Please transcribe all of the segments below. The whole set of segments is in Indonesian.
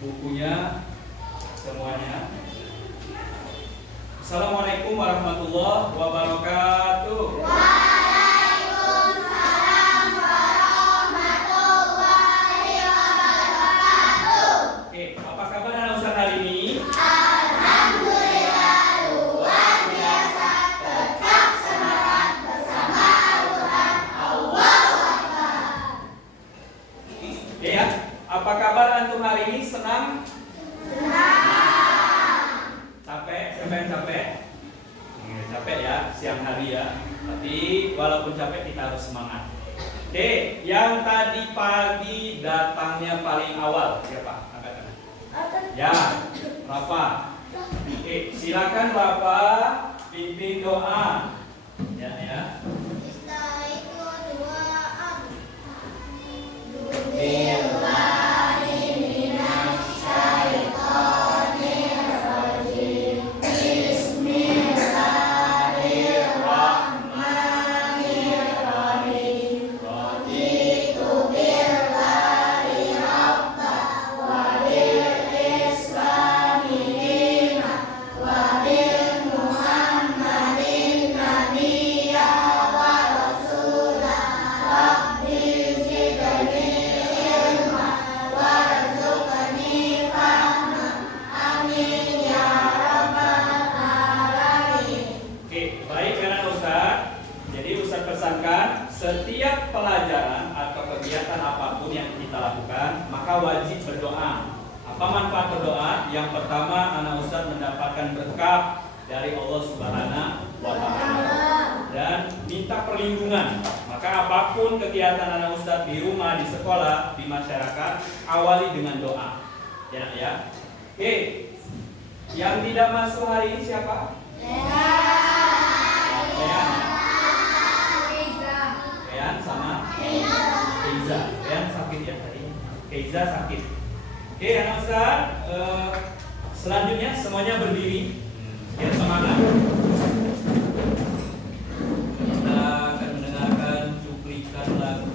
bukunya semuanya. Assalamualaikum warahmatullahi wabarakatuh. Waalaikumsalam warahmatullahi wabarakatuh. Oke, apa kabar anak Ustaz hari ini? Alhamdulillah luar biasa, tetap semangat bersama Al-Quran. Allahu Akbar. Oke ya, apa kabar antum hari ini? Senang? Capek? Siapa yang capek? Capek ya, siang hari ya. Tapi walaupun capek kita harus semangat. Oke, yang tadi pagi datangnya paling awal siapa? Angkat tangan. Ya, Rafa. Oke, silakan Bapak pimpin doa. Ya, ya. Setiap pelajaran atau kegiatan apapun yang kita lakukan, maka wajib berdoa. Apa manfaat berdoa? Yang pertama, anak Ustaz mendapatkan berkah dari Allah Subhanahu wa Ta'ala dan minta perlindungan. Maka apapun kegiatan anak Ustaz di rumah, di sekolah, di masyarakat, awali dengan doa. Ya, ya. Oke. Yang tidak masuk hari ini siapa? Sama Keiza. Yang sakit ya tadi. Keiza sakit. Oke, anak Ustaz, selanjutnya semuanya berdiri. Biar semangat. Kita akan mendengarkan cuplikan lagu.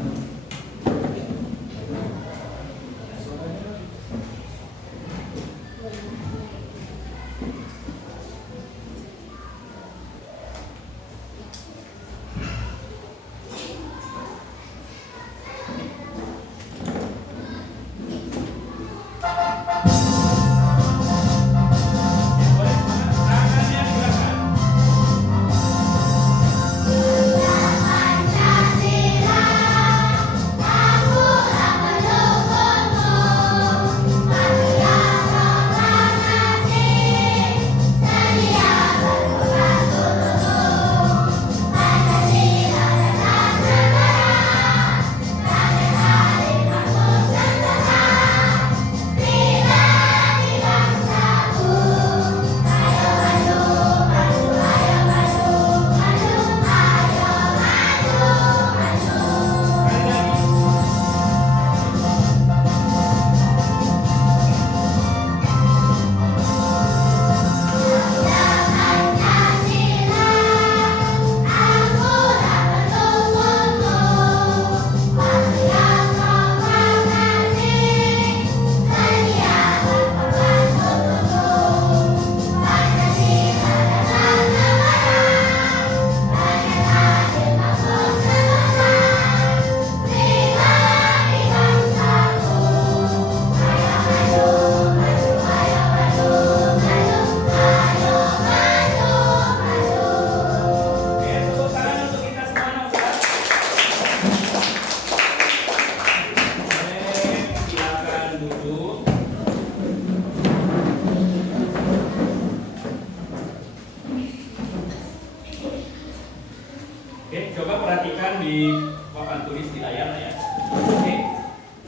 Coba perhatikan di papan tulis di layar ya. Oke.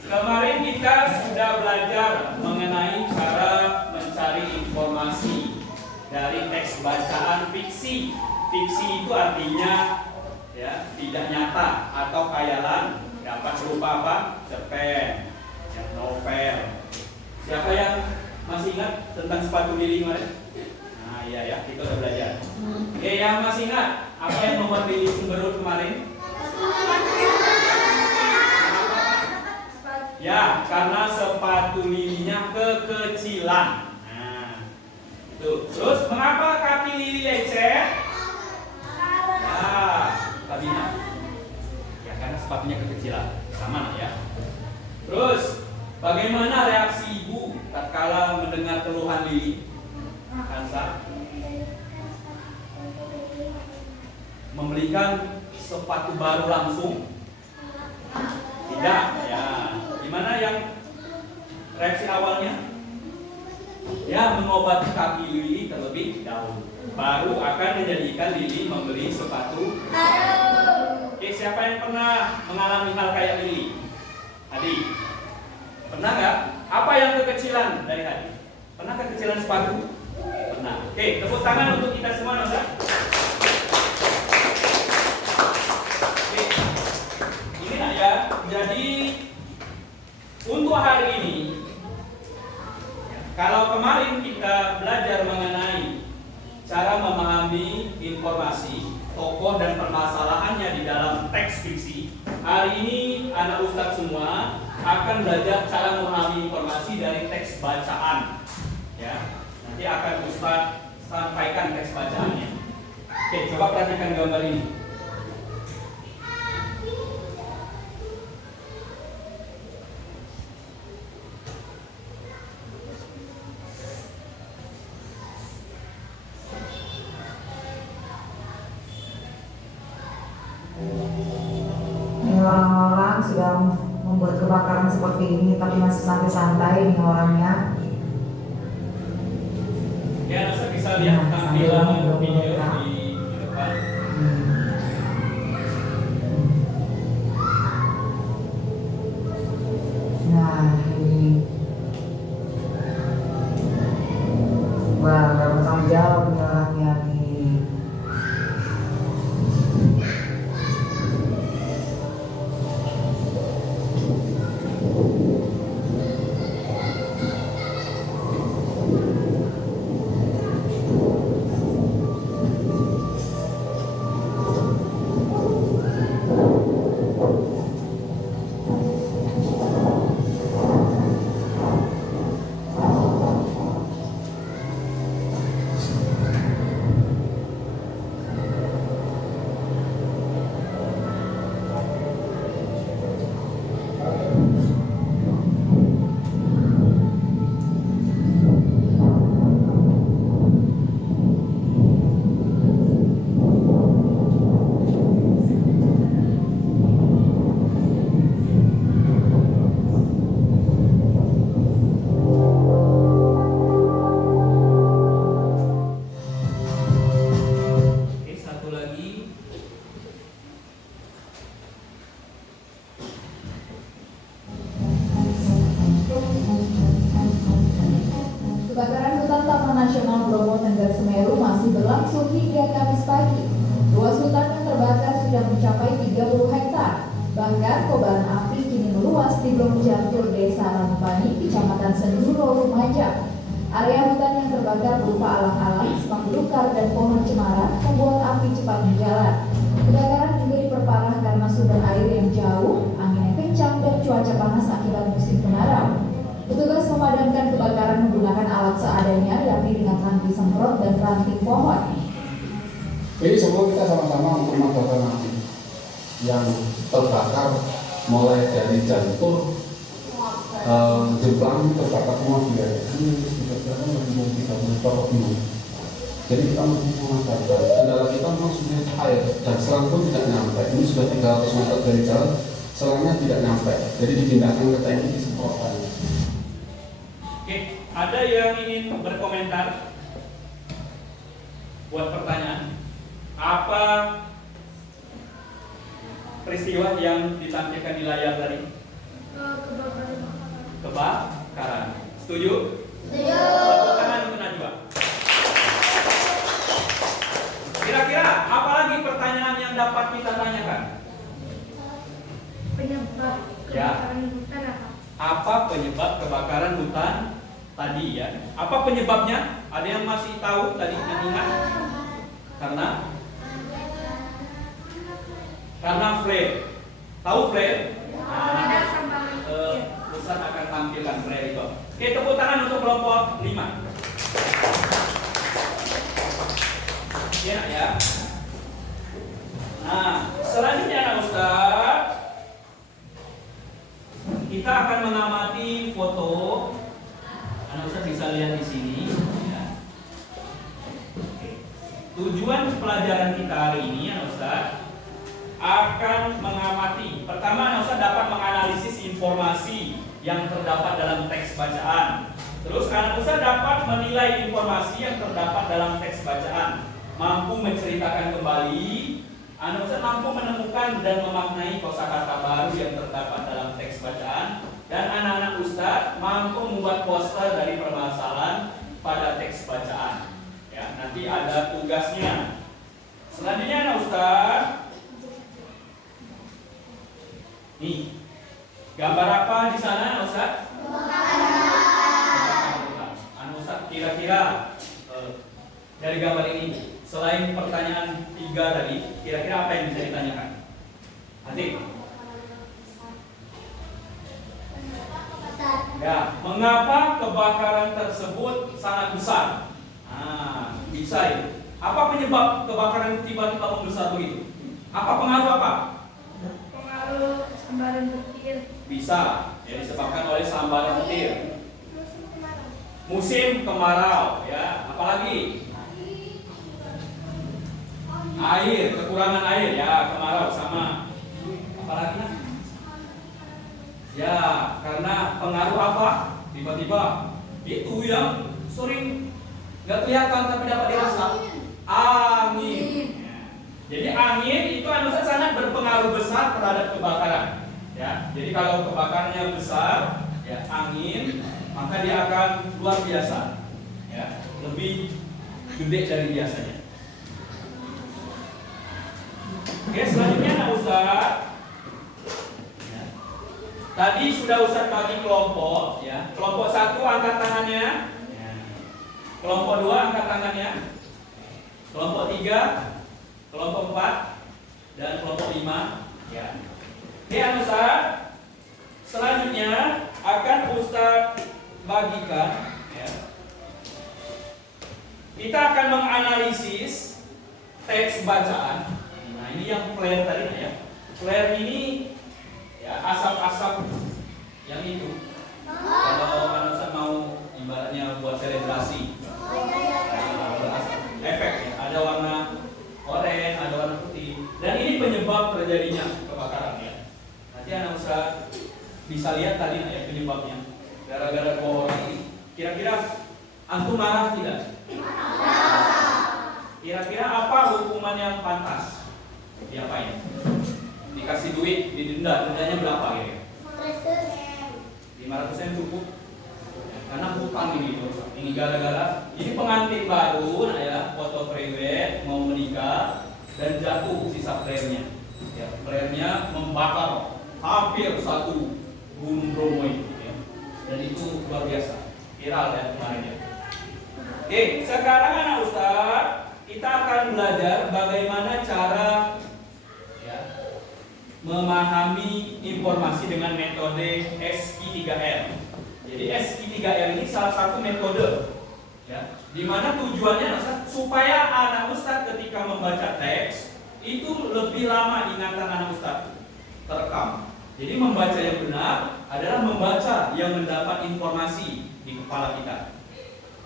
Kemarin kita sudah belajar mengenai cara mencari informasi dari teks bacaan fiksi. Fiksi itu artinya ya tidak nyata atau khayalan, dapat berupa apa? Cerpen, novel. Siapa yang masih ingat tentang sepatu lili kemarin? Nah iya ya, kita udah belajar. Oke, yang masih ingat apa yang membuat lili cemberut kemarin? Ya, karena sepatu lilinya yang kekecilan. Nah, itu. Terus mengapa kaki Lili lecet? Ya, Sabina. Ya karena sepatunya kekecilan. Sama ya. Terus bagaimana reaksi ibu tatkala mendengar keluhan Lili? Kansa? Membelikan sepatu baru langsung? Tidak, ya. Gimana yang reaksi awalnya? Ya, mengobati kaki Lili terlebih dahulu. Baru akan menjadikan Lili membeli sepatu baru. Oke, siapa yang pernah mengalami hal kayak Lili? Adi, pernah nggak? Apa yang kekecilan dari Adi? Pernah kekecilan sepatu? Pernah. Oke, tepuk tangan untuk kita semua, Nona. Oke, ini nak ya. Jadi untuk hari ini, kalau kemarin kita belajar mengenai cara memahami informasi, tokoh dan permasalahannya di dalam teks fiksi, hari ini anak ustadz semua akan belajar cara memahami informasi dari teks bacaan. Ya, nanti akan ustadz sampaikan teks bacaannya. Oke, coba perhatikan gambar ini. Orang-orang sudah membuat kebakaran seperti ini tapi masih santai-santai nih orangnya. Ya, Anda bisa lihat tampilan video di depan. Nah ini, wah nggak bertanggung jawab nih orangnya nih. Oke, satu lagi. Kebakaran hutan Taman Nasional Bromo Tengger Semeru masih berlangsung hingga Kamis pagi. Luas hutan yang terbakar sudah mencapai 30 hektar. Bahkan kobaran api kini meluas di Blok Jantur Desa Rampani, Kecamatan Senduro, Lumajang. Area hutan yang terbakar berupa alang-alang, semak belukar, dan pohon cemara membuat api cepat menjalar. Kebakaran juga diperparah karena sumber air yang jauh, angin yang kencang, dan cuaca panas akibat musim kemarau. Petugas memadamkan kebakaran menggunakan alat seadanya, yakni dengan tangki semprot dan ranting pohon. Jadi semua kita sama-sama untuk memadamkan api yang terbakar mulai dari jantur, jeplang terbakar semua dia. Ini sekitar lebih 30 per minggu. Jadi kita masih memadamkan. Kendala kita memang sudah air dan selang pun tidak nyampe. Ini sudah 300 meter dari jalan, selangnya tidak nyampe. Jadi dipindahkan ke tangki disemprotkan. Oke, ada yang ingin berkomentar? Buat pertanyaan. Apa peristiwa yang ditampilkan di layar tadi? Kebakaran. Setuju? Setuju. Tepuk tangan untuk Najwa. Kira-kira apa lagi pertanyaan yang dapat kita tanyakan? Penyebab Ya. kebakaran hutan apa? Apa penyebab kebakaran hutan tadi ya? Apa penyebabnya? Ada yang masih tahu tadi yang ingat? Karena flare. Tahu flare? Ada sambal Eh, Ustaz akan tampilkan flare itu. Oke, tepuk tangan untuk kelompok 5. Ya, ya. Nah, selanjutnya anak Ustaz, kita akan mengamati foto. Anak Ustaz bisa lihat di sini. Ya. Oke. Tujuan pelajaran kita hari ini, anak Ustaz, akan mengamati. Pertama, anak Ustaz dapat menganalisis informasi yang terdapat dalam teks bacaan. Terus anak Ustaz dapat menilai informasi yang terdapat dalam teks bacaan, mampu menceritakan kembali. Anak Ustaz mampu menemukan dan memaknai kosakata baru yang terdapat dalam teks bacaan, dan anak-anak Ustaz mampu membuat poster dari permasalahan pada teks bacaan. Ya, nanti ada tugasnya. Selanjutnya anak Ustaz, nih, gambar apa di sana, anak Ustaz? Anak Ustaz, kira-kira dari gambar ini, selain pertanyaan 3 tadi, kira-kira apa yang bisa ditanyakan? Adik? Ya, mengapa kebakaran tersebut sangat besar? Nah, bisa ya. Apa penyebab kebakaran tiba-tiba membesar begitu? Apa pengaruh apa? Pengaruh sambaran petir. Bisa, ya, disebabkan oleh sambaran petir. Musim kemarau, ya. Apalagi? Air, kekurangan air, ya, kemarau sama. Apalagi? Ya, karena pengaruh apa? Tiba-tiba itu yang sering nggak kelihatan tapi dapat dirasa. Angin. Ya. Jadi angin itu sangat berpengaruh besar terhadap kebakaran. Ya, jadi kalau kebakarannya besar, ya, angin, maka dia akan luar biasa, ya, lebih gede dari biasanya. Oke, selanjutnya anak Ustaz. Ya. Tadi sudah Ustaz bagi kelompok, ya. Kelompok 1 angkat tangannya. Ya. Kelompok 2 angkat tangannya. Kelompok 3, kelompok 4, dan kelompok 5. Ya. Oke, anak Ustaz. Selanjutnya akan Ustaz bagikan, ya. Kita akan menganalisis teks bacaan. Nah, ini yang flare tadi, ya. Flare ini, ya, asap-asap yang itu. Kalau anak Ustaz mau ibaratnya buat selebrasi, efek, ya. Ada warna oranye, ada warna putih, dan ini penyebab terjadinya kebakaran, ya. Nanti anak Ustaz bisa lihat tadi, ya, penyebabnya. Gara-gara pohon ini, kira-kira antum marah tidak? Kira-kira apa hukuman yang pantas? Diapain? Dikasih duit, didenda, dendanya berapa ya? 500 cukup. Karena hutang ini, ini gara-gara ini pengantin baru, nah, ya, foto prewed mau menikah dan jatuh sisa flare-nya. Ya, flare-nya membakar hampir 1 gunung Bromo ini, ya. Dan itu luar biasa, viral ya kemarin, ya. Oke, sekarang anak Ustaz, kita akan belajar bagaimana cara, ya, memahami informasi dengan metode SI3R. Jadi SI3R ini salah satu metode, ya, di mana tujuannya supaya anak Ustaz ketika membaca teks itu lebih lama ingatan anak Ustaz terekam. Jadi membaca yang benar adalah membaca yang mendapat informasi di kepala kita.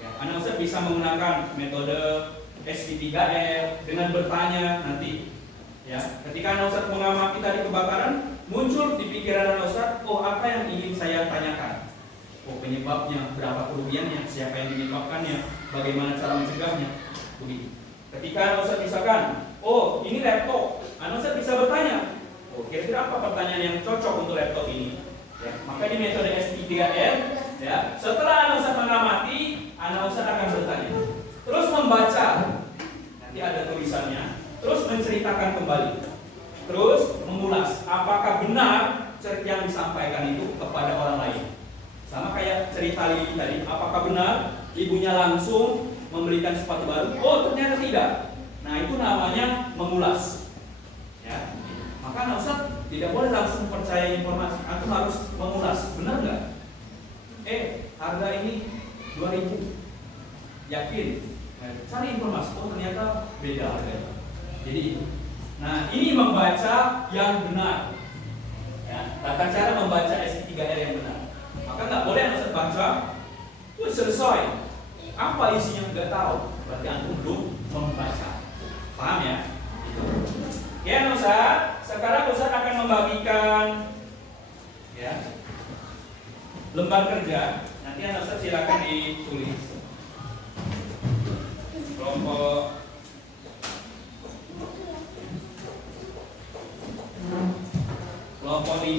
Ya, anak Ustaz bisa menggunakan metode SI3R dengan bertanya nanti. Ya, ketika anak Ustaz mengamati tadi kebakaran, muncul di pikiran anak Ustaz, oh, apa yang ingin saya tanyakan? Oh, penyebabnya, berapa kerugiannya, siapa yang menyebabkannya, bagaimana cara mencegahnya, begitu. Ketika anak Ustaz misalkan, oh, ini laptop, anak Ustaz bisa bertanya, oh, kira-kira apa pertanyaan yang cocok untuk laptop ini? Ya, maka di metode SI3R, ya, setelah anak Ustaz mengamati, anak Ustaz akan bertanya, terus membaca, nanti ada tulisannya, terus menceritakan kembali, terus mengulas apakah benar cerita yang disampaikan itu kepada orang lain. Sama kayak cerita Lili tadi, apakah benar ibunya langsung membelikan sepatu baru? Oh, ternyata tidak. Nah, itu namanya mengulas. Ya. Maka anak Ustaz Tidak boleh langsung percaya informasi. Antum harus mengulas, benar nggak? Harga ini 2.000. Yakin? Cari informasi. Oh ternyata beda harganya. Jadi, nah ini membaca yang benar. Ya, tata cara membaca SI3R yang benar. Maka nggak boleh langsung baca, selesai. Apa isinya nggak tahu. Berarti antum belum membaca. Paham ya? Gitu. Ya Ustaz, sekarang Ustaz akan membagikan ya lembar kerja. Nanti Ustaz silakan ditulis. Kelompok kelompok 5,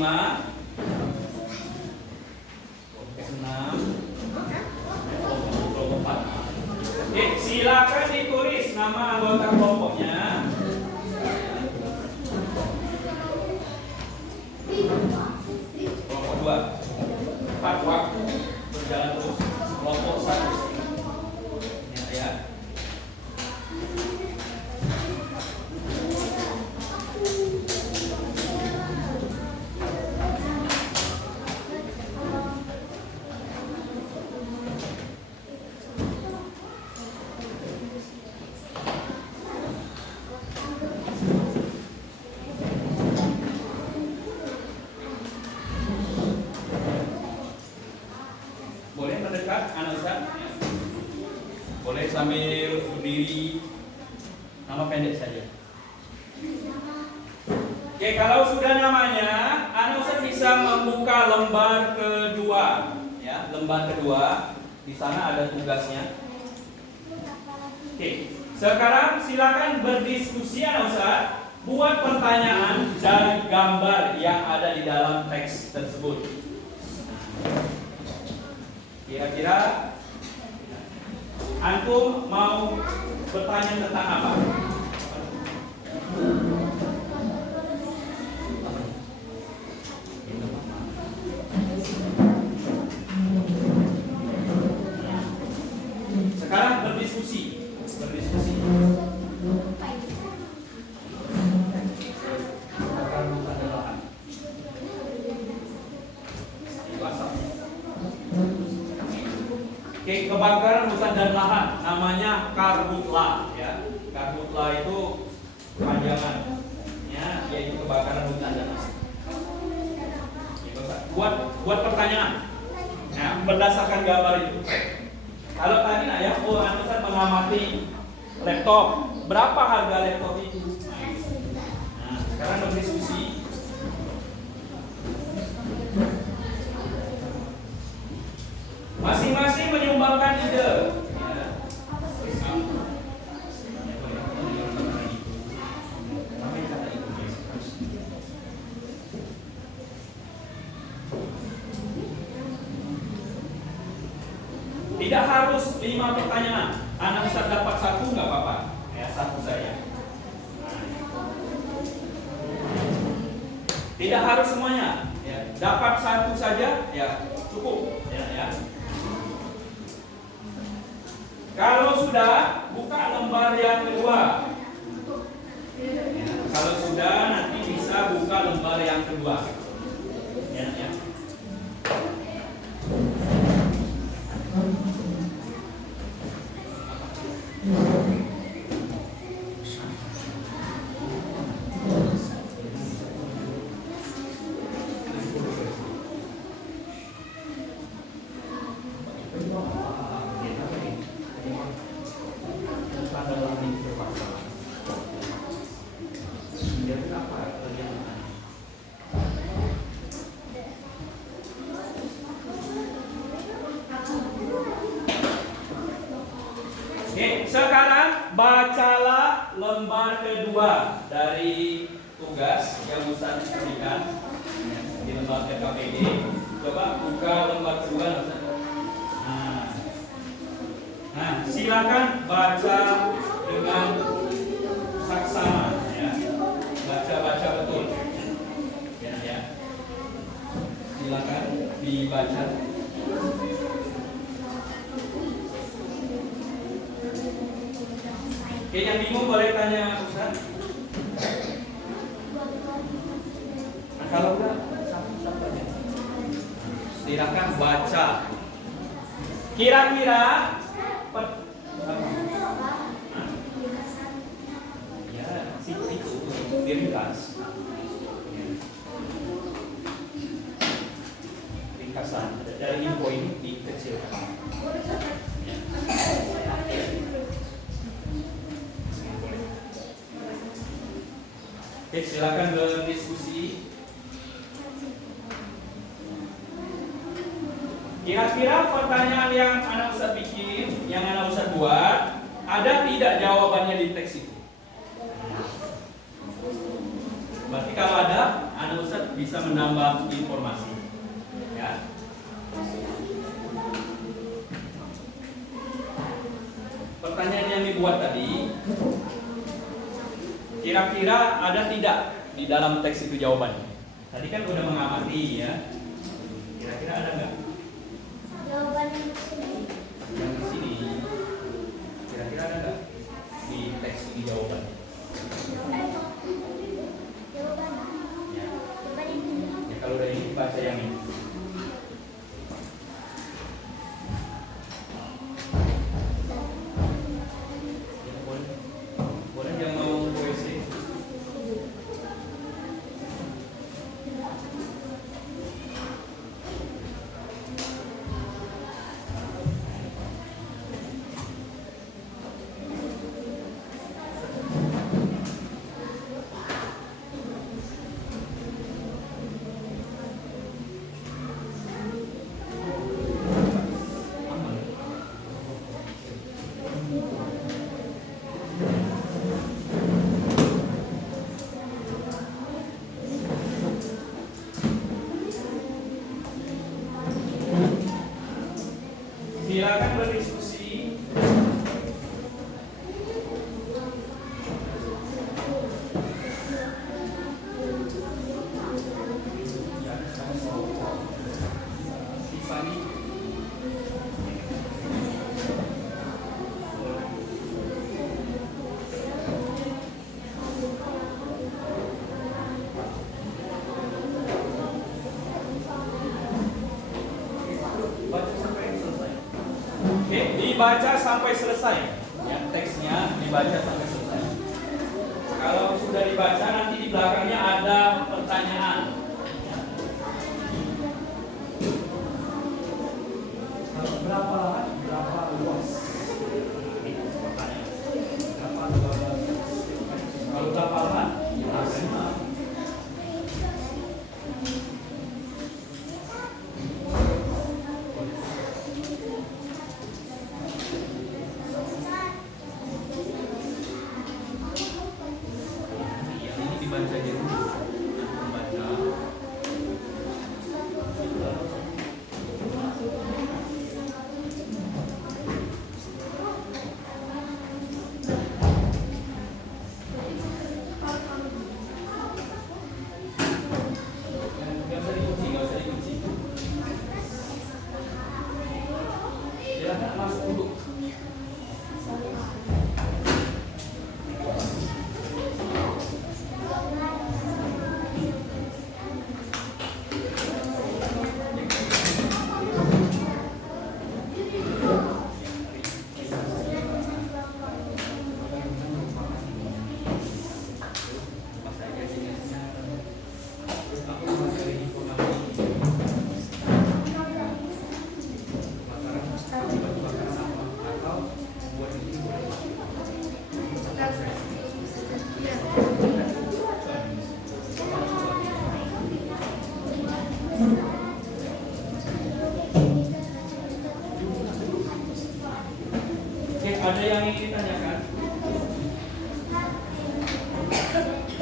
kelompok 6, kelompok 4. Silakan ditulis nama anggota kelompoknya. Kelompok 2, 4 waktu berjalan terus. Kelompok 1 ya. Boleh mendekat, Ustaz? Boleh sambil berdiri, nama pendek saja. Oke, kalau sudah namanya, Ustaz bisa membuka lembar kedua, ya, lembar kedua. Di sana ada tugasnya. Oke, sekarang silakan berdiskusi, Ustaz. Buat pertanyaan dari gambar yang ada di dalam teks tersebut. Kira-kira antum mau bertanya tentang apa? Sekarang berdiskusi. Oke, kebakaran hutan dan lahan namanya karhutla ya. Karhutla itu panjangan ya, yaitu kebakaran hutan dan lahan. Buat pertanyaan. Nah, berdasarkan gambar itu. Kalau tadi ya, Ustaz mengamati laptop. Berapa harga laptop itu? Nah, sekarang berdiskusi. Masing-masing menyumbangkan ide. Tidak harus 5 pertanyaan. Anak Ustaz dapat 1 nggak apa-apa. Ya, 1 saja. Tidak harus semuanya. Ya, dapat 1 saja, ya cukup. Ya. Kalau sudah, buka lembar yang kedua. Kalau sudah, nanti bisa buka lembar yang kedua. Ya. Oke, sekarang bacalah lembar kedua dari tugas yang Ustaz berikan di lembar KPD. Coba buka lembar kedua, Ustaz. Nah, silakan baca dengan saksama, ya. Baca betul. Ya. Silakan dibaca. Oke, yang bingung boleh tanya Ustaz. baca. Kira-kira ya, itu diringkas. Ringkasan dari info ini dikecilkan. Oke, silakan berdiskusi. Kira-kira pertanyaan yang anak Ustaz bikin, yang anak Ustaz buat, ada tidak jawabannya di teks itu? Berarti kalau ada, anak Ustaz bisa menambah informasi. Ya. Pertanyaan yang dibuat tadi, kira-kira ada tidak di dalam teks itu jawabannya? Tadi kan udah mengamati ya. Kira-kira ada nggak? Jawabannya Yang di sini, kira-kira ada nggak di teks ini jawabannya? Ya. Ya kalau udah ini baca yang ini. Ya, boleh. Boleh yang mau puisi. Silakan berdiskusi. Tiffany. Baca sampai selesai. Oke, dibaca sampai selesai. Ya, teksnya dibaca sampai selesai. Kalau sudah dibaca, nanti di belakangnya ada pertanyaan. Berapa lahan? Berapa luas? Ini pertanyaan. Berapa luas? Kalau berapa lahan? Ya, berapa? Ini dibaca aja dulu. Membaca. Nggak usah dikunci, nggak usah dikunci. Silakan masuk dulu. Oke, ada yang ingin ditanyakan?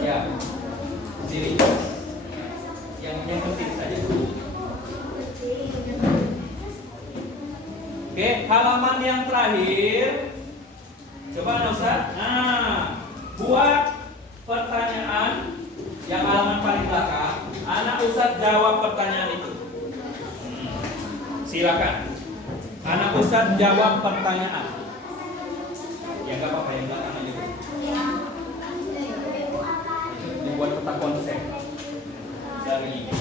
Ya, diri. Yang penting saja. Oke, halaman yang terakhir. Coba Ustaz. Nah, buat pertanyaan yang halaman paling belakang. Anak Ustaz jawab pertanyaan itu. Silakan. Anak Ustaz jawab pertanyaan. Ya nggak apa-apa yang belakang aja. Dibuat peta konsep dari ini.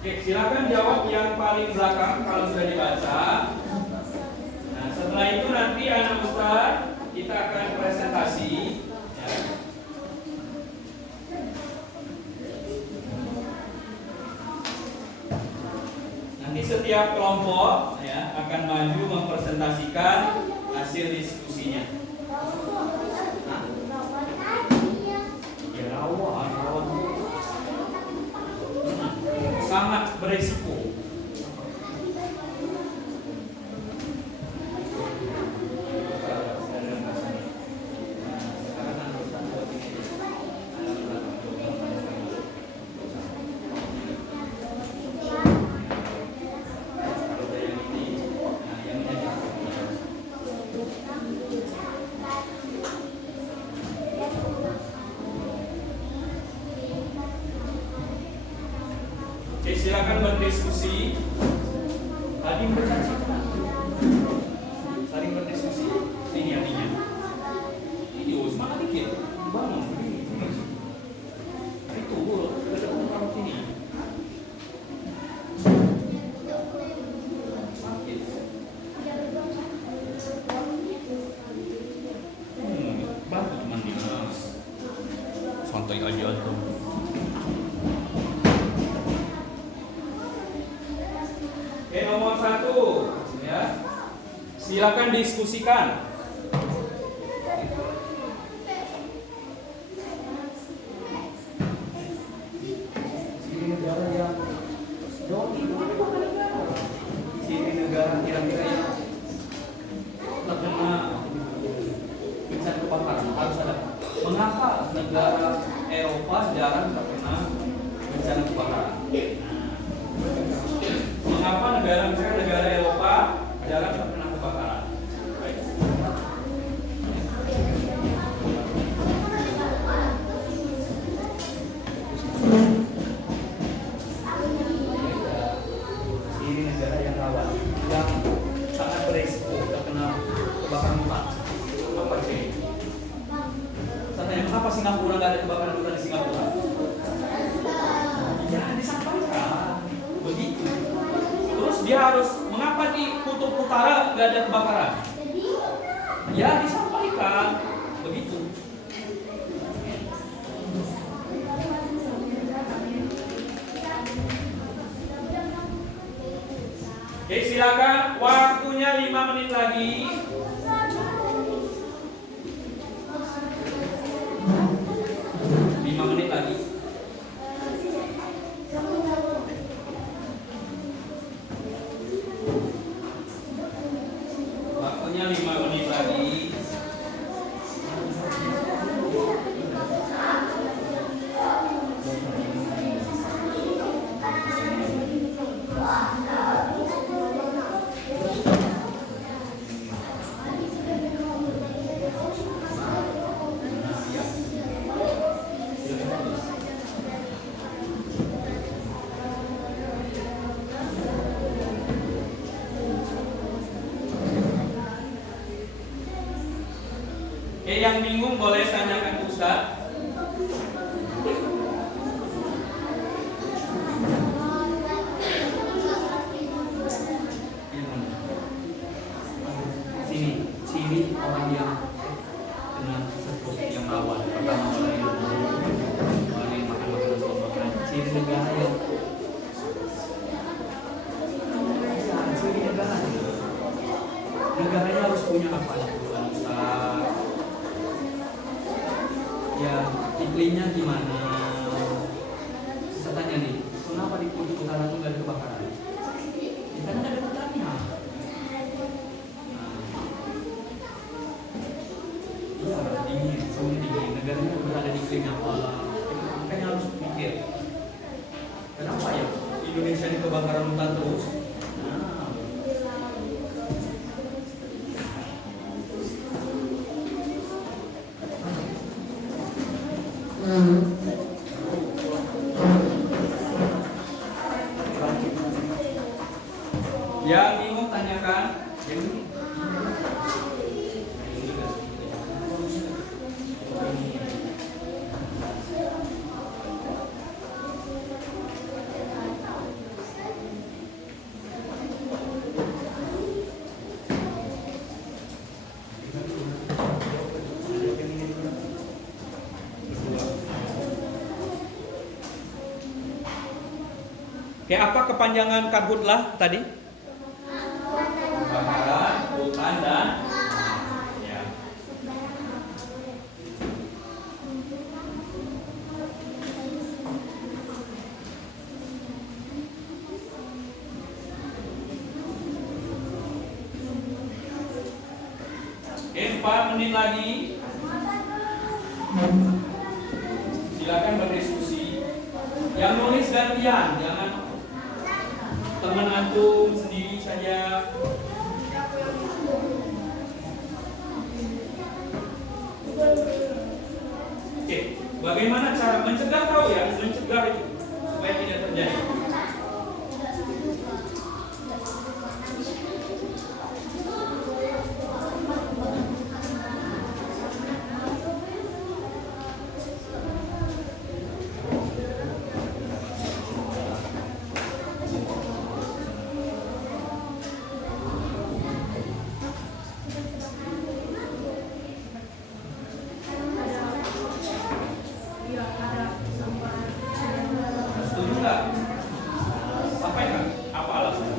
Oke, silakan jawab yang paling belakang kalau sudah dibaca. Nah, setelah itu nanti anak Ustaz kita akan presentasi. Ya. Nanti setiap kelompok ya akan maju mempresentasikan hasil diskusinya. Ya, rawan. Sangat beresiko. Oke, silakan berdiskusi. Tadi saling berdiskusi. Sini artinya. Ini semangat dikit. Bangun. Itu ada orang sini. Sakit. Bantu teman dinas. Santai aja tuh. Oke, nomor 1 ya. Silakan diskusikan. Ciri negara yang ciri negara kira-kira yang terkena bencana kebakaran harus ada. Mengapa negara Eropa jarang terkena bencana kebakaran? Mengapa negara Eropa jarang terkena kebakaran? Baik. Ini negara yang rawan, yang sangat beresiko terkena kebakaran hutan. Apa sih? Saya tanya, mengapa Singapura nggak ada kebakaran hutan di Singapura? Ya, disampaikan begitu. Terus dia harus, mengapa di kutub utara nggak ada kebakaran? Ya, disampaikan begitu. Oke, silakan, waktunya 5 menit lagi. Waktunya 5 menit lagi. Yang bingung boleh tanyakan Ustaz. Sini, ciri orang yang kena stroke yang rawan. Pertama orang yang makan makanan kotor. Ciri negara yang ciri negara. Negaranya harus punya apa ya, Ustaz? Ya, iklimnya gimana? Saya tanya nih, kenapa di kutub utara itu nggak ada kebakaran? Ya, karena ada hutannya. Iya, dingin, suhu dingin. Negaranya berada di iklim yang apa? Makanya harus pikir. Kenapa ya Indonesia ini kebakaran hutan terus? Yang bingung tanyakan. Oke, apa kepanjangan karhutlah tadi? Kebakaran, hutan, dan ya. Oke, 4 menit lagi. Silakan berdiskusi. Yang nulis gantian, jangan teman antum sendiri saja. Oke, bagaimana cara mencegah, tahu ya, mencegah itu supaya tidak terjadi. Setuju nggak? Sampaikan apa alasan?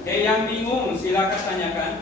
Oke, yang bingung silakan tanyakan.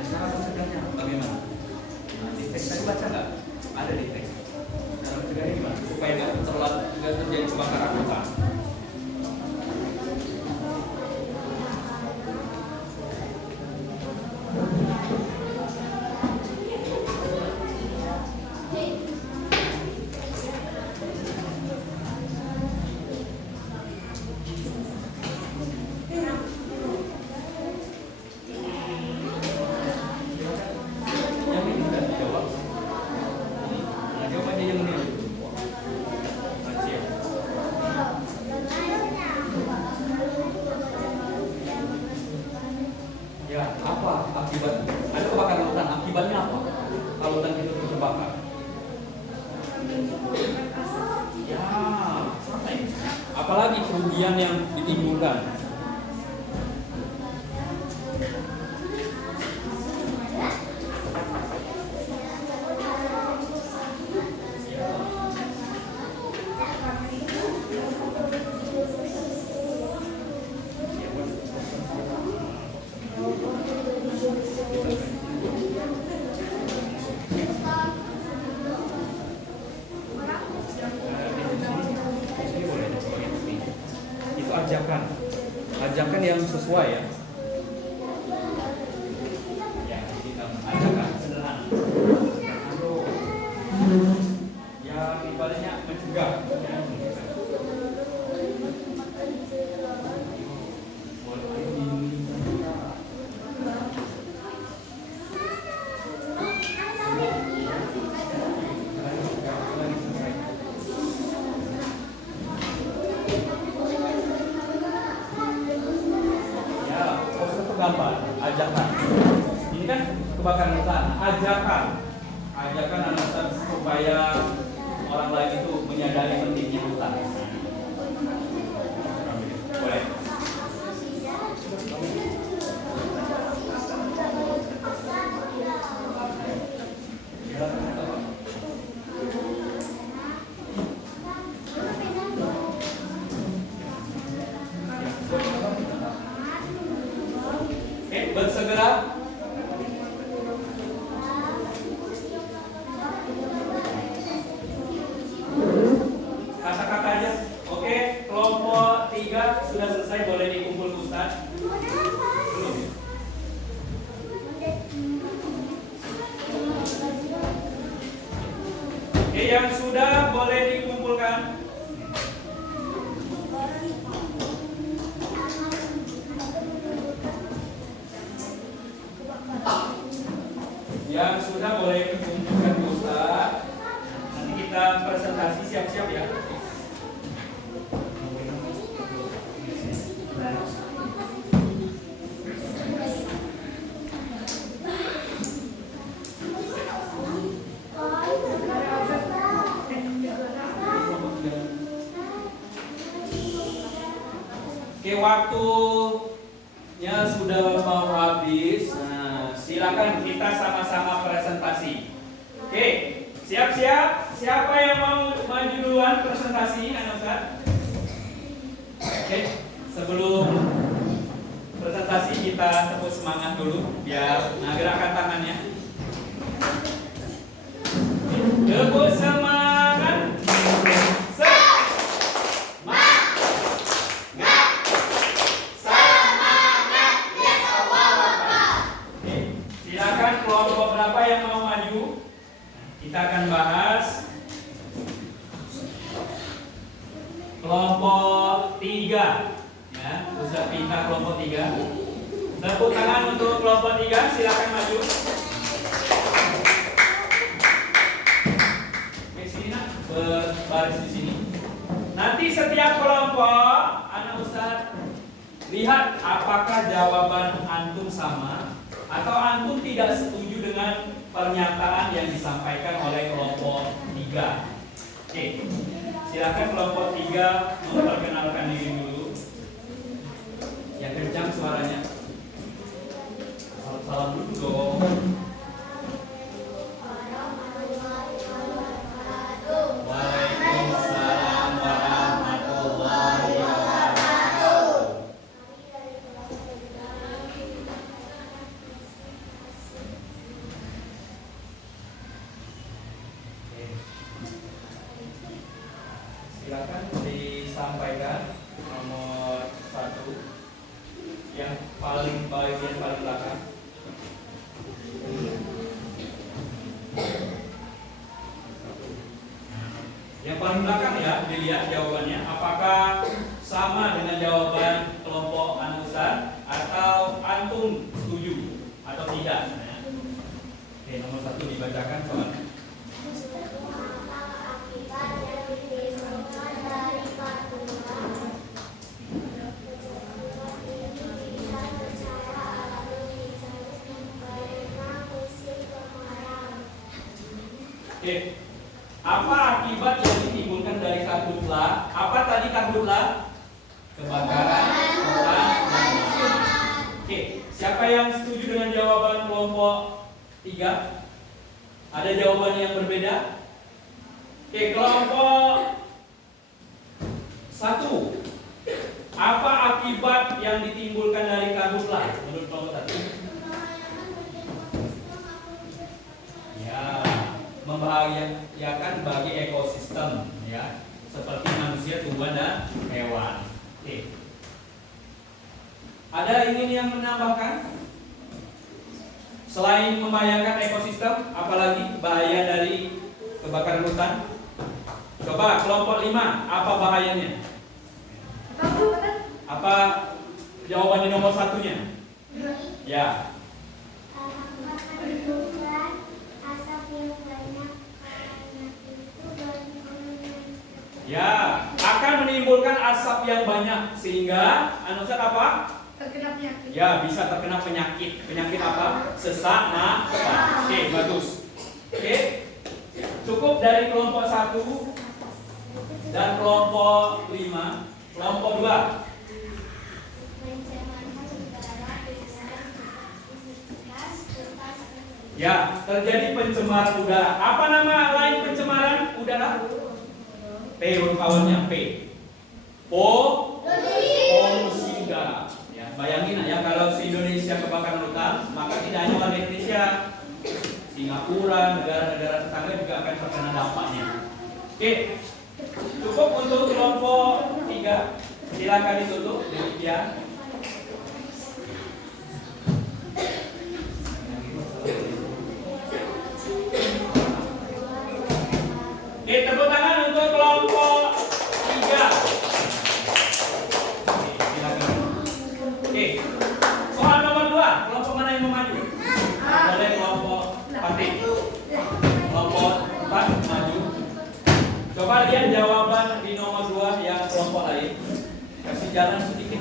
Acara mencegahnya bagaimana? Di teks tadi baca nggak? Ada di teks. Cara mencegahnya gimana? Supaya nggak terjadi kebakaran hutan. Yang ini udah dijawab. Nah, jawab aja yang ini. Acil. Ya, apa akibat? Ada kebakaran hutan, akibatnya apa? Kalau hutan itu terbakar. Ya, santai. Apalagi kerugian yang ditimbulkan. Itu ajakan yang sesuai ya. Ya, kita ajakan sederhana. Aduh. Ya, ibaratnya mencegah. Ya. Ya, poster itu gambar, ajakan. Ini kan kebakaran hutan, ajakan alasan supaya orang lain itu menyadari pentingnya hutan. Boleh. Oke, bersegera. Kata-kata aja. Oke, kelompok 3 sudah selesai, boleh dikumpul Ustaz. yang sudah boleh dikumpulkan. Yang sudah boleh dikumpulkan Ustaz. Nanti kita presentasi, siap-siap ya. Oke, waktunya sudah mau habis. Nah, silakan kita sama-sama presentasi. Oke, siap-siap. Siapa yang mau maju duluan presentasi, Ustaz? Oke, sebelum presentasi kita tepuk semangat dulu, biar gerakan tangannya. Tepuk semangat. Kelompok berapa yang mau maju? Kita akan bahas kelompok 3 ya, Ustaz minta kelompok 3. Tepuk tangan untuk kelompok 3, silakan maju. Oke, sini nak, berbaris di sini. Nanti setiap kelompok anak Ustaz lihat apakah jawaban antum sama atau antum tidak setuju dengan pernyataan yang disampaikan oleh kelompok 3. Oke, silakan kelompok 3 memperkenalkan diri dulu. Yang kencang suaranya. Salam dulu dong. Waalaikumsalam warahmatullahi wabarakatuh. Silakan disampaikan nomor 1 yang paling bagian paling belakang. Yang paling belakang ya, dilihat jawabannya apakah sama dengan jawaban kelompok Ustaz atau antum setuju atau tidak. Oke, nomor 1 dibacakan soalnya. Oke, apa akibat yang ditimbulkan dari karhutlah? Apa tadi karhutlah? Kebakaran hutan. Oke, siapa yang setuju dengan jawaban kelompok 3? Ada jawaban yang berbeda? Oke, kelompok 1. Apa akibat yang ditimbulkan dari karhutlah menurut kelompok 1? Ya, membahayakan bagi ekosistem ya, seperti manusia, tumbuhan dan hewan. Oke. Ada ingin yang menambahkan? Selain membahayakan ekosistem, apalagi bahaya dari kebakaran hutan? Coba kelompok 5, apa bahayanya? Apa jawaban di nomor 1-nya? Ya. Ya, akan menimbulkan asap yang banyak sehingga Ustaz apa? Terkena penyakit. Ya, bisa terkena penyakit. Penyakit apa? Sesak nafas. Oke, bagus. Oke. Cukup dari kelompok 1 dan kelompok 5. Kelompok 2. Ya, terjadi pencemaran udara. Apa nama lain pencemaran udara? P huruf awalnya P. Polusi udara. Ya, bayangin ya kalau di Indonesia kebakaran hutan, maka tidak hanya warga Indonesia, Singapura, negara-negara tetangga juga akan terkena dampaknya. Oke, cukup untuk kelompok 3. Silakan ditutup. Demikian. Oke. Soal nomor 2, kelompok mana yang mau maju? Boleh kelompok Fatih. Kelompok 4 maju. Coba lihat jawaban di nomor 2 yang kelompok lain. Kasih jalan sedikit.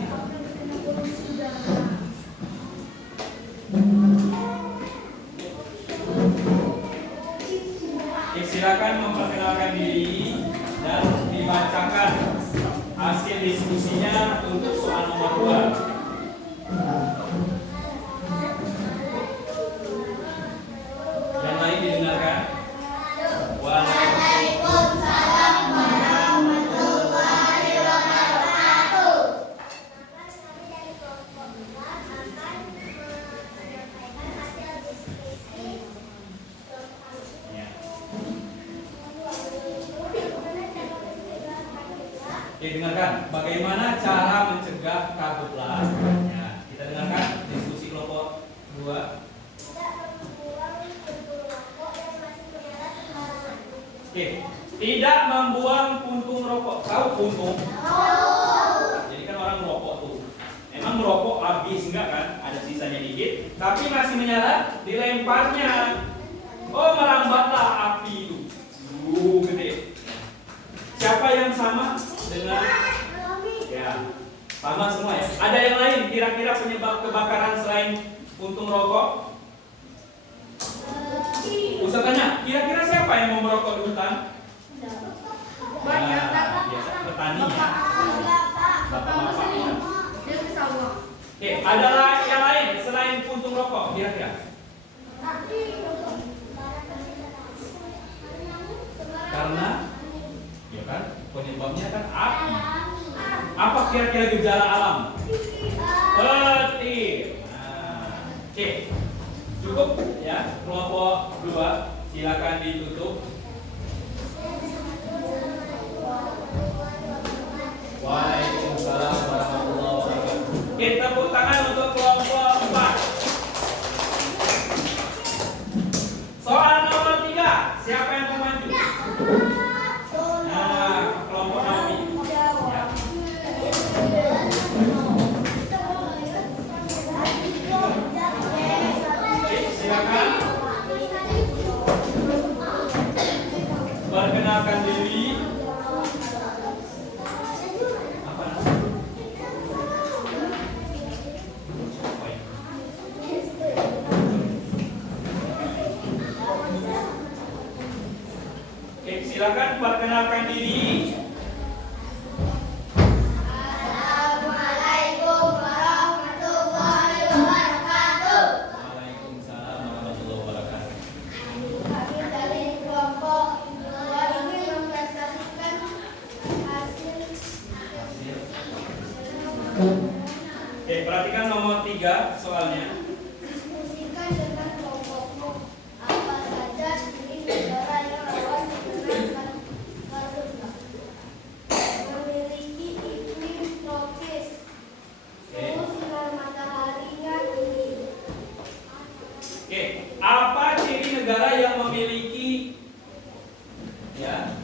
Oke, silakan memperkenalkan diri dan dibacakan hasil diskusinya untuk soal nomor 2. Yang lain didengarkan. Waalaikumsalam warahmatullahi wabarakatuh. Ya. Oke, dengarkan. Bagaimana cara mencegah karhutlah? Ya, kita dengarkan diskusi kelompok 2. Oke, tidak membuang puntung rokok. Tahu puntung? Jadi kan orang merokok tuh. Emang merokok habis enggak kan? Ada sisanya dikit, tapi masih menyala, dilemparnya. Oh, merambatlah api itu. Gede. Siapa yang sama dengan? Ya, sama semua ya. Ada yang lain kira-kira penyebab kebakaran selain puntung rokok? Ustaz tanya, kira-kira siapa yang mau merokok di hutan? Banyak. Biasa petani ya. Bapak-bapak ya. Dia ke sawah. Oke, adalah yang lain selain puntung rokok kira-kira? Karena ya kan penyebabnya kan api. Apa kira-kira gejala alam? Petir. Nah, oke. Cukup ya, kelompok 2 silakan ditutup. Waalaikumsalam warahmatullahi wabarakatuh. Oke, tepuk tangan untuk kelompok 4. Soal nomor 3, siapa yang mau maju? Nah, kelompok Nabi. Ya. Oke, silakan perkenalkan diri. Apa namanya? Oke, silakan perkenalkan diri. Assalamualaikum warahmatullahi wabarakatuh. Waalaikumsalam warahmatullahi wabarakatuh. Kami dari kelompok 2 ini mempresentasikan hasil. Oke, perhatikan nomor 3 soalnya. Diskusikan dengan kelompokmu apa saja ciri negara yang rawan terkena karhutlah. Memiliki iklim tropis, suhu sinar mataharinya tinggi. Oke, apa ciri negara yang memiliki ya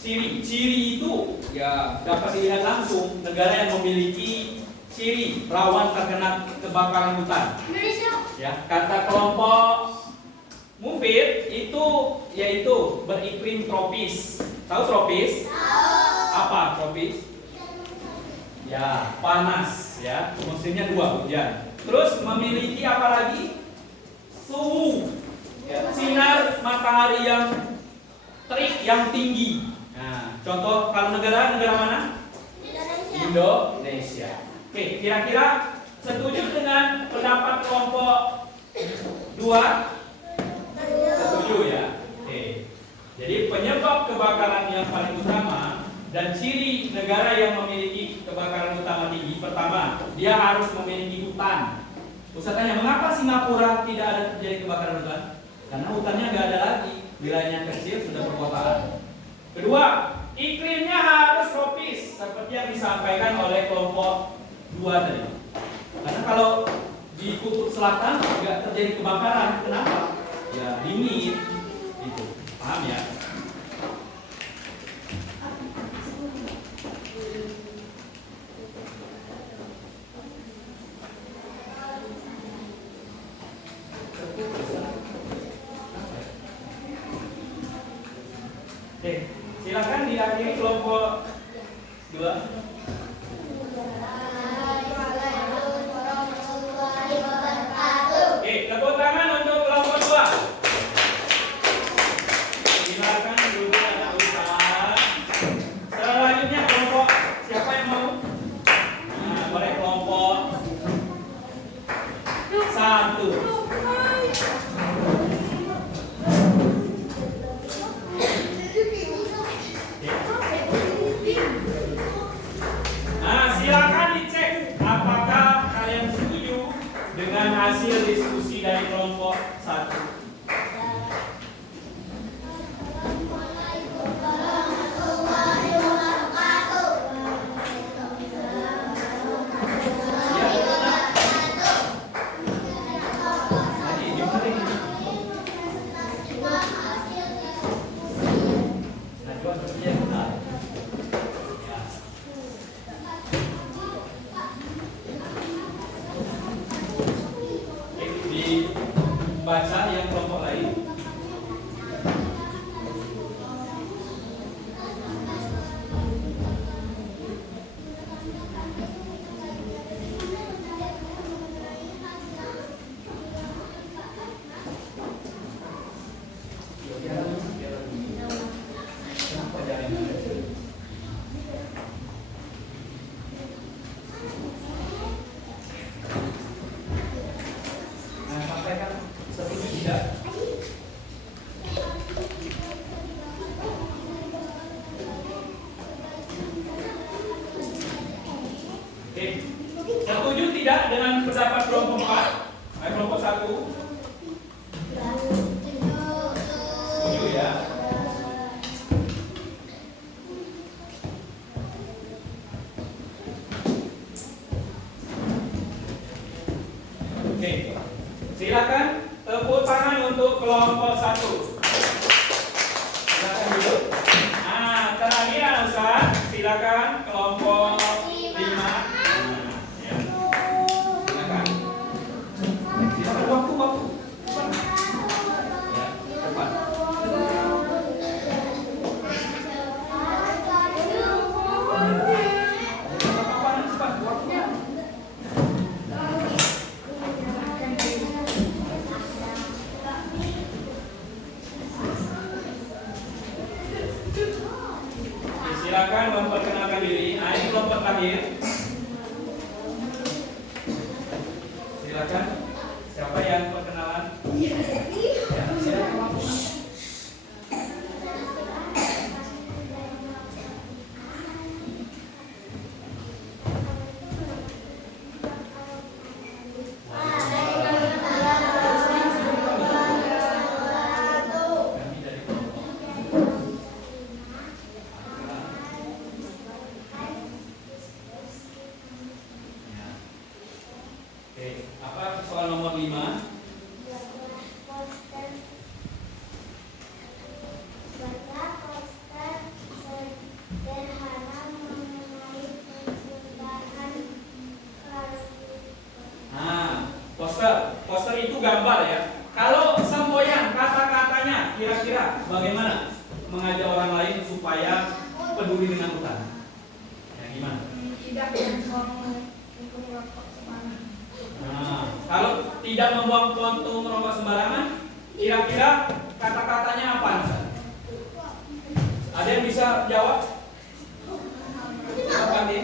ciri itu ya dapat dilihat langsung negara yang memiliki ciri rawan terkena kebakaran hutan. Indonesia. Ya, kata kelompok Mufid itu yaitu beriklim tropis. Tahu tropis? Apa tropis? Ya, panas ya. Musimnya 2 hujan. Terus memiliki apa lagi? Suhu. Ya, sinar matahari yang terik yang tinggi. Nah, contoh kalau negara mana? Indonesia. Oke, kira-kira setuju dengan pendapat kelompok 2? Setuju ya. Oke. Jadi penyebab kebakaran yang paling utama dan ciri negara yang memiliki kebakaran utama tinggi, pertama, dia harus memiliki hutan. Ustaz tanya, mengapa Singapura tidak ada terjadi kebakaran hutan? Karena hutannya nggak ada lagi, wilayahnya kecil, sudah perkotaan. Kedua, iklimnya harus tropis, seperti yang disampaikan oleh kelompok 2 tadi. Karena kalau di kutub selatan nggak terjadi kebakaran, kenapa? Ya dingin, gitu. Paham ya? baca yang kelompok lain. Kenapa jangan baca? Nah, sampaikan setuju tidak? Oke, setuju tidak dengan pendapat kelompok 4? Kelompok 1? Setuju ya? Oke, silakan tepuk tangan untuk kelompok 1. Silakan dulu. Nah, terakhir Ustaz, silakan kelompok 5. Ya. Silakan. Silakan waktu. Ya, cepat. Cepat waktunya. Silakan memperkenalkan diri. Nah, ini kelompok terakhir. Silakan. Siapa yang perkenalan? Ya, silakan. Kami dari kelompok. Oke, apa soal nomor 5? Nah, poster itu gambar ya. Kalau semboyan kata-katanya kira-kira bagaimana mengajak orang lain supaya peduli dengan hutan? Ya, gimana? Tidak membuang puntung rokok sembarangan. Nah, kalau tidak membuang puntung rokok sembarangan, kira-kira kata-katanya apa? Ada yang bisa jawab? Coba Pati.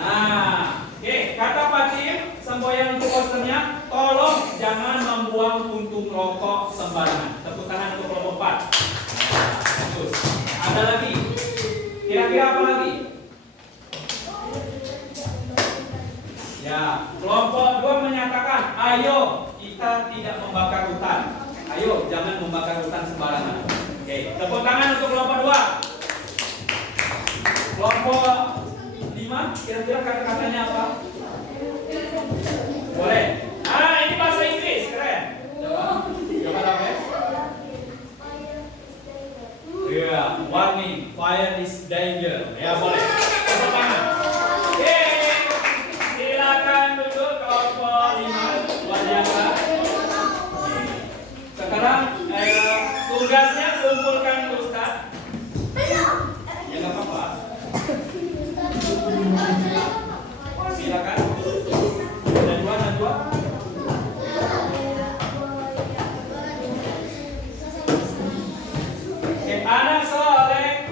Nah, oke, kata Patim semboyan untuk posternya, tolong jangan membuang puntung rokok sembarangan. Tepuk tangan untuk kelompok 4. Bagus. Ada lagi? Kira-kira apa lagi? Ya, kelompok 2 menyatakan, ayo kita tidak membakar hutan. Ayo jangan membakar hutan sembarangan. Oke, tepuk tangan untuk kelompok 2. Kelompok 5, kira-kira kata-katanya apa? Boleh. Ah, ini bahasa Inggris, keren. Coba apa ya? Ya, warning, fire is danger. Ya, boleh. Tepuk tangan. Oke. Silakan duduk kelompok 5. Luar biasa. Sekarang tugasnya kumpulkan Ustaz. Ya nggak apa-apa. Silakan. Ada dua. Oke, anak soleh.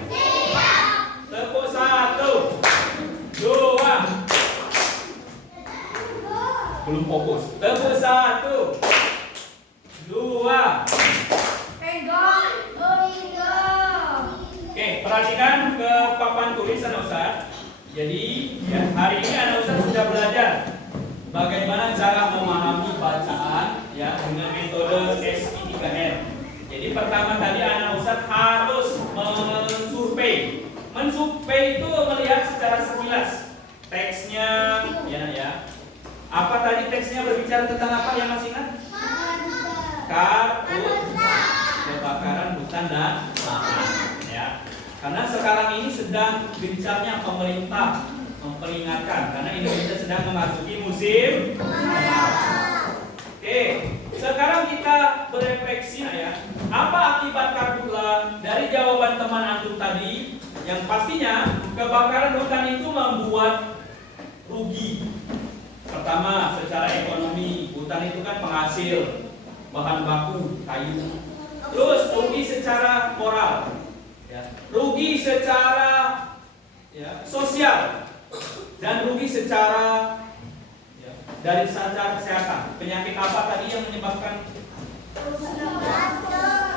Tepuk 1, 2. Belum fokus. Tepuk 1, 2. Oke, perhatikan ke papan tulisan Ustaz. Jadi, ya, hari ini anak Ustaz sudah belajar bagaimana cara memahami bacaan ya dengan metode SI3R. Jadi pertama tadi anak Ustaz harus mensurvei. Mensurvei itu melihat secara sekilas teksnya ya. Apa tadi teksnya berbicara tentang apa yang masih ingat? Kebakaran hutan dan lahan ya. Karena sekarang ini sedang gencarnya pemerintah memperingatkan karena Indonesia sedang memasuki musim kemarau. Oke, sekarang kita berefleksi ya. Apa akibat karhutla dari jawaban teman antum tadi? Yang pastinya kebakaran hutan itu membuat rugi. Pertama, secara ekonomi, hutan itu kan penghasil bahan baku kayu. Terus rugi secara moral, ya. Rugi secara sosial, dan rugi secara dari secara kesehatan. Penyakit apa tadi yang menyebabkan?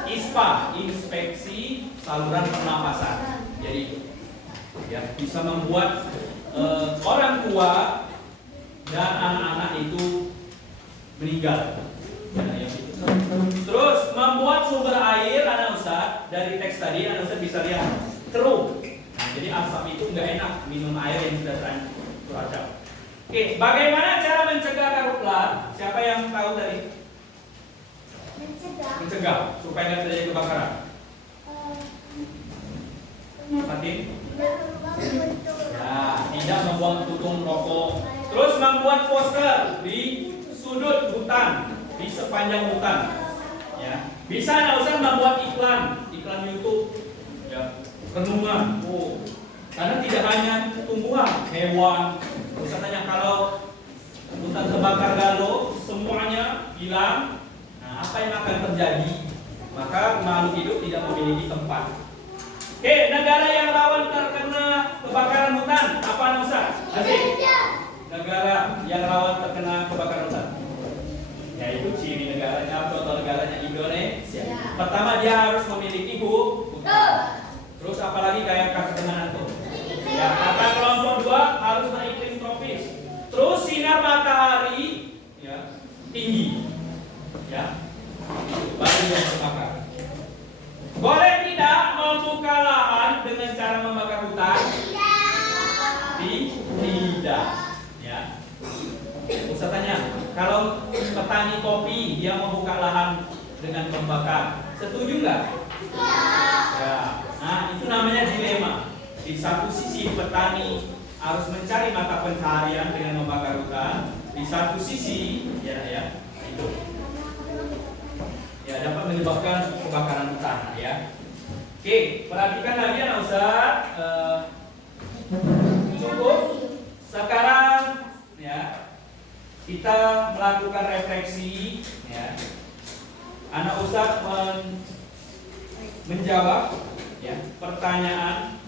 ISPA, inspeksi saluran pernapasan. Jadi bisa membuat orang tua dan anak-anak itu meninggal. Terus membuat sumber air, anak Ustaz, dari teks tadi anak Ustaz bisa lihat keruh. Nah, jadi asap itu nggak enak minum air yang sudah teracap. Oke, bagaimana cara mencegah karhutla? Siapa yang tahu tadi? Mencegah supaya nggak terjadi kebakaran. Fatin? Ya, tidak membuang puntung rokok. Terus membuat poster di sudut hutan, di sepanjang hutan. Ya, bisa nggak usah membuat iklan YouTube, ya, renungan. Karena tidak hanya tumbuhan, hewan. Misalnya kalau hutan terbakar galau, semuanya hilang. Nah, apa yang akan terjadi? Maka makhluk hidup tidak memiliki tempat. Oke, negara yang rawan terkena kebakaran hutan apa Nusa? Asik. Negara yang rawan terkena kebakaran hutan. Yaitu ciri negaranya, contoh negaranya Indonesia. Pertama, dia harus memiliki hutan. Terus apalagi kayak kasih teman itu. Ya, kata kelompok 2 harus beriklim tropis. Terus sinar matahari tinggi. Ya. Baru yang terbakar. Boleh tidak membuka lahan dengan cara membakar hutan? Tidak. Ya. Ustaz tanya, kalau petani kopi dia membuka lahan dengan membakar, setuju nggak? Ya. Nah, itu namanya dilema. Di satu sisi petani harus mencari mata pencaharian dengan membakar hutan, di satu sisi itu dapat menyebabkan kebakaran hutan ya. Oke, perhatikan lagi anak Ustaz. Cukup. Sekarang kita melakukan refleksi ya. Anak Ustaz menjawab pertanyaan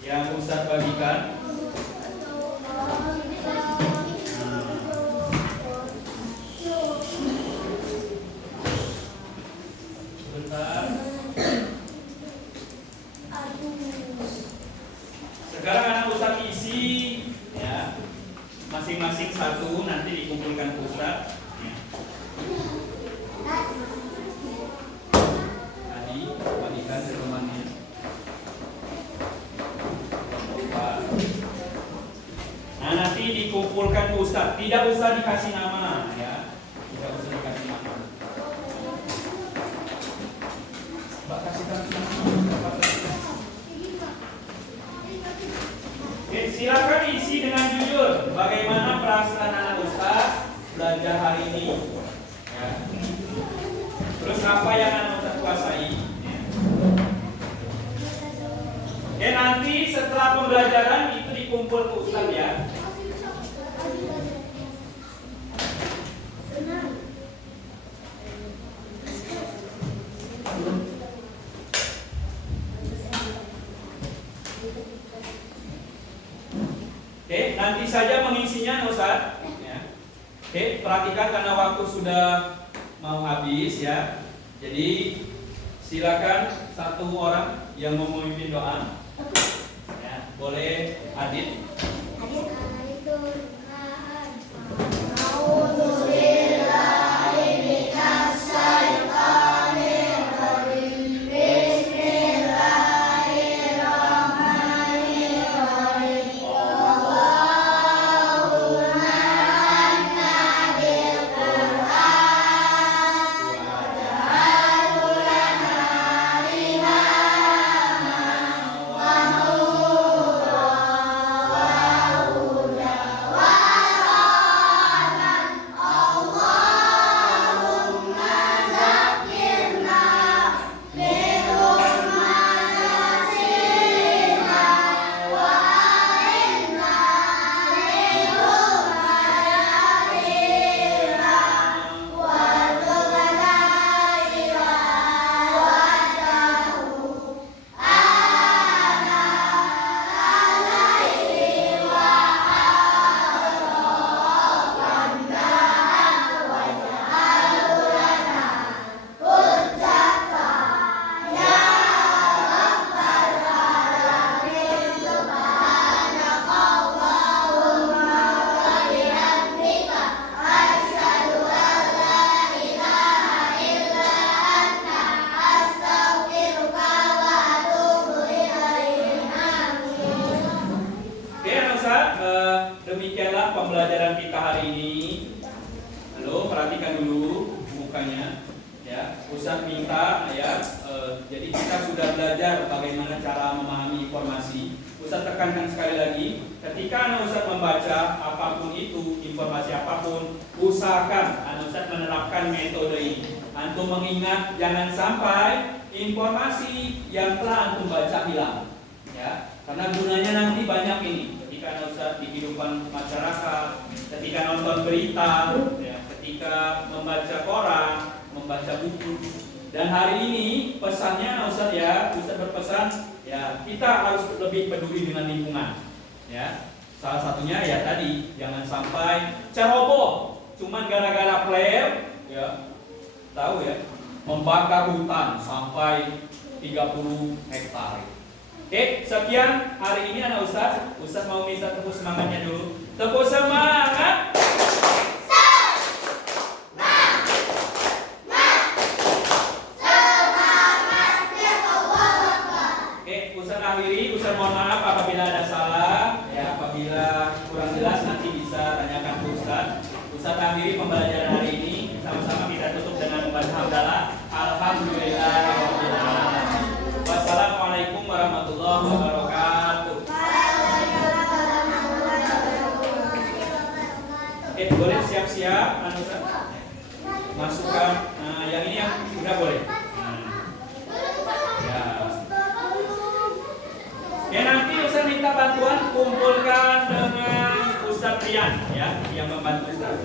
yang Ustaz bagikan. Sekarang anak Ustaz isi masing-masing satu, nanti dikumpulkan ke Ustaz. Tadi bagikan ke temannya. Nah, nanti dikumpulkan ke Ustaz. Tidak usah dikasih nama ya. Tidak usah dikasih nama. Mbak kasihkan nama. Oke, silakan isi dengan jujur. Bagaimana perasaan anak Ustaz belajar hari ini? Ya. Terus apa yang anak Ustaz kuasai? Oke, nanti setelah pembelajaran itu dikumpul ke Ustaz ya. Oke, nanti saja mengisinya Ustaz ya. Oke, perhatikan karena waktu sudah mau habis ya. Jadi silakan satu orang yang mau memimpin doa. Ya, boleh Adit. pembelajaran kita hari ini. Halo, perhatikan dulu mukanya. Ya, Ustadz minta ya. Jadi kita sudah belajar bagaimana cara memahami informasi. Ustadz tekankan sekali lagi, ketika anak Ustadz membaca apapun itu, informasi apapun, usahakan anak Ustadz menerapkan metode ini. Antum mengingat, jangan sampai informasi yang telah antum baca hilang. Ya, karena gunanya nanti banyak ini. Ketika anak Ustadz di kehidupan masyarakat, ketika nonton berita, ya, ketika membaca koran, membaca buku. Dan hari ini pesannya Ustadz ya, Ustadz berpesan ya, kita harus lebih peduli dengan lingkungan. Ya, salah satunya ya tadi, jangan sampai ceroboh cuman gara-gara flare, ya, tahu ya, membakar hutan sampai 30 hektar. Oke, sekian hari ini anak Ustadz. Ustadz mau minta tepuk semangatnya dulu. Tepuk semangat. Akhiri, Ustaz mohon maaf apabila ada salah, ya apabila kurang jelas nanti bisa tanyakan ke Ustaz. Ustaz akhiri pembelajaran hari ini, sama-sama kita tutup dengan membaca hamdalah. Alhamdulillahirabbil alamin. Wassalamualaikum warahmatullahi wabarakatuh. Oke, boleh siap-siap, Ustaz. Masukkan yang ini yang sudah boleh. Ya nanti Ustaz minta bantuan kumpulkan dengan Ustaz Rian ya yang membantu Ustaz.